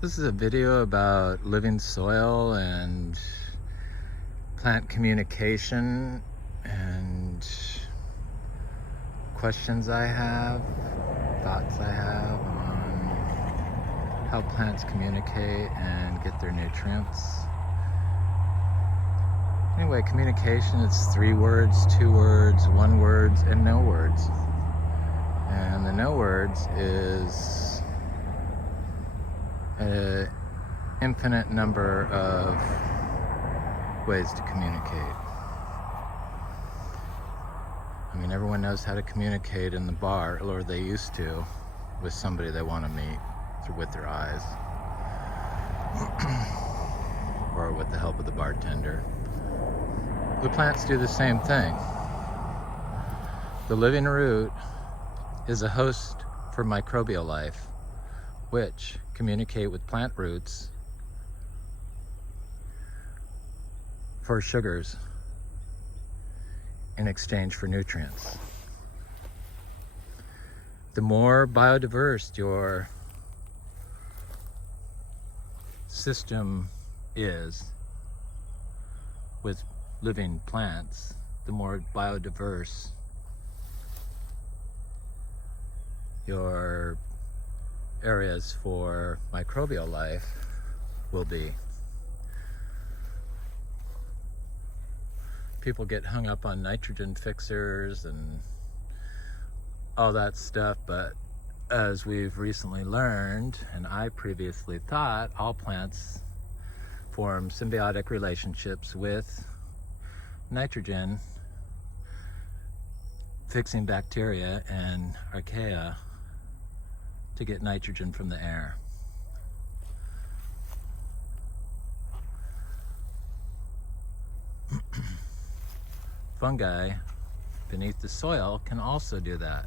This is a video about living soil and plant communication and questions I have, thoughts I have on how plants communicate and get their nutrients. Anyway, communication is 3 words, 2 words, 1 word, and no words. And the no words is an infinite number of ways to communicate. I mean, everyone knows how to communicate in the bar, or they used to, with somebody they want to meet with their eyes, or with the help of the bartender. The plants do the same thing. The living root is a host for microbial life, which communicate with plant roots for sugars in exchange for nutrients. The more biodiverse your system is with living plants, the more biodiverse your areas for microbial life will be. People get hung up on nitrogen fixers and all that stuff, but as we've recently learned, and I previously thought, all plants form symbiotic relationships with nitrogen fixing bacteria and archaea to get nitrogen from the air. Fungi beneath the soil can also do that.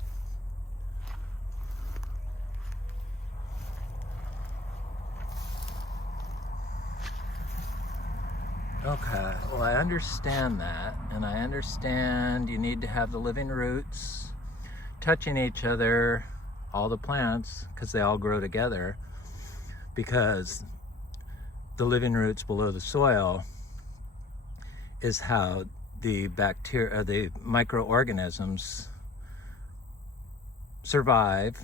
Okay, well, I understand that, and I understand you need to have the living roots touching each other, all the plants, because they all grow together, because the living roots below the soil is how the bacteria, the microorganisms survive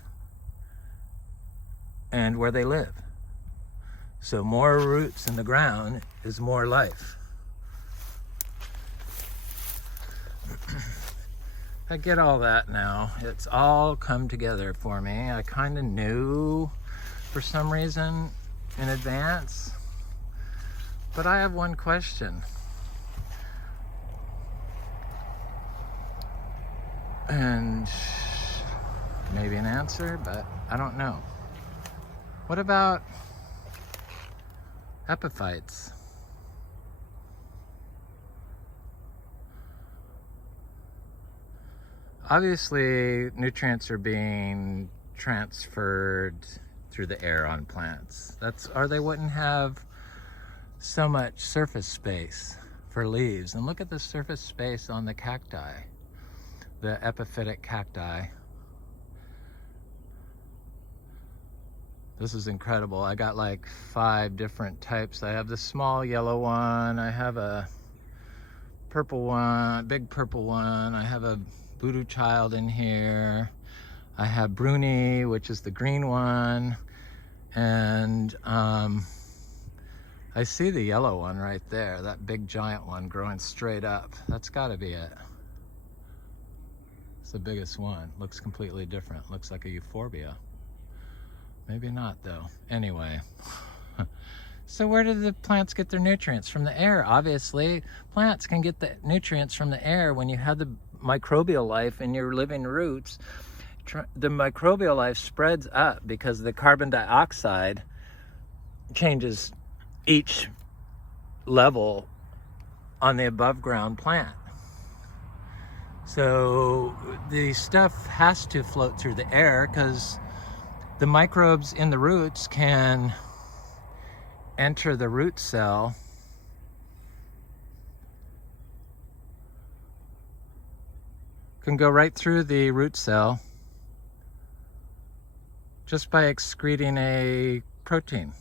and where they live. So more roots in the ground is more life. I get all that now. It's all come together for me. I kind of knew for some reason in advance, but I have one question. And maybe an answer, but I don't know. What about epiphytes? Obviously, nutrients are being transferred through the air on plants. Or they wouldn't have so much surface space for leaves. And look at the surface space on the cacti, the epiphytic cacti. This is incredible. I got like 5 different types. I have the small yellow one. I have a purple one, big purple one. I have a voodoo child in here. I have Bruni, which is the green one. And I see the yellow one right there, that big giant one growing straight up. That's gotta be it. It's the biggest one. Looks completely different. Looks like a euphorbia. Maybe not though. Anyway. So where do the plants get their nutrients? From the air, obviously. Plants can get the nutrients from the air. When you have the microbial life in your living roots, the microbial life spreads up because the carbon dioxide changes each level on the above ground plant. So the stuff has to float through the air because the microbes in the roots can enter the root cell can go right through the root cell just by excreting a protein.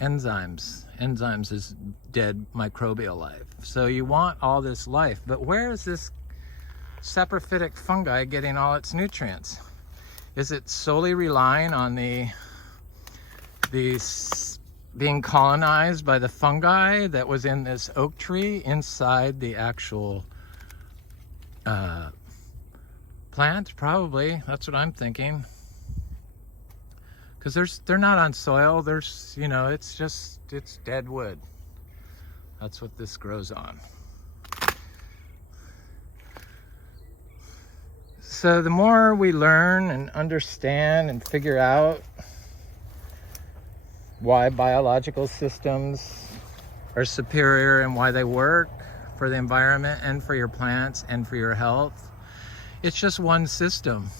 enzymes. Enzymes is dead microbial life. So you want all this life, but where is this saprophytic fungi getting all its nutrients? Is it solely relying on the being colonized by the fungi that was in this oak tree inside the actual plant? Probably. That's what I'm thinking. Because they're not on soil. There's, you know, it's dead wood. That's what this grows on. So the more we learn and understand and figure out why biological systems are superior and why they work for the environment and for your plants and for your health, it's just one system.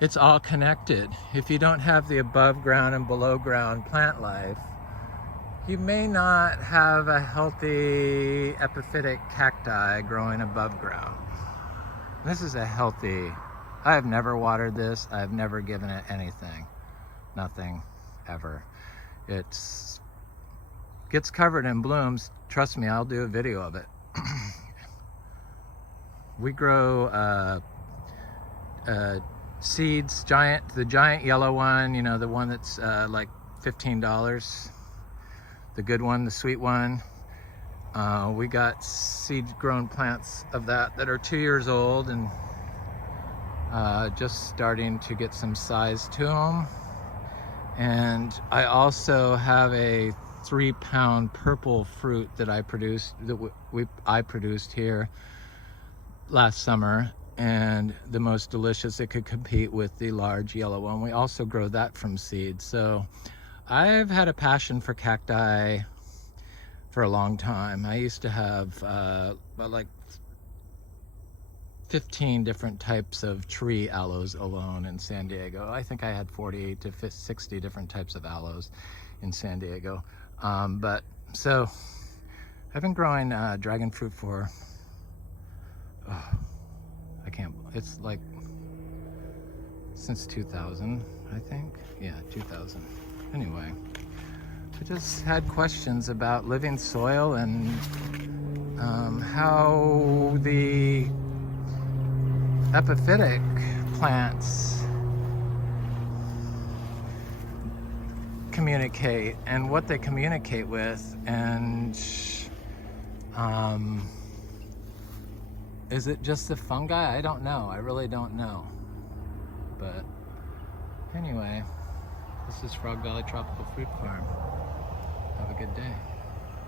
It's all connected. If you don't have the above ground and below ground plant life, you may not have a healthy epiphytic cacti growing above ground. This is a healthy, I've never watered this. I've never given it anything. Nothing, ever. It's gets covered in blooms. Trust me, I'll do a video of it. We grow seeds, the giant yellow one, you know, the one that's like $15, the good one, the sweet one. We got seed grown plants of that are 2 years old and just starting to get some size to them. And I also have a 3-pound purple fruit that I produced, I produced here last summer, and the most delicious. It could compete with the large yellow one. We also grow that from seeds. So I've had a passion for cacti for a long time. I used to have like 15 different types of tree aloes alone in San Diego. I think I had 40 to 60 different types of aloes in San Diego. But so I've been growing dragon fruit for, it's like since 2000, I think. Yeah, 2000. Anyway, I just had questions about living soil and how the epiphytic plants communicate and what they communicate with, and is it just the fungi? I don't know. I really don't know. But anyway, this is Frog Valley Tropical Fruit Farm. Have a good day.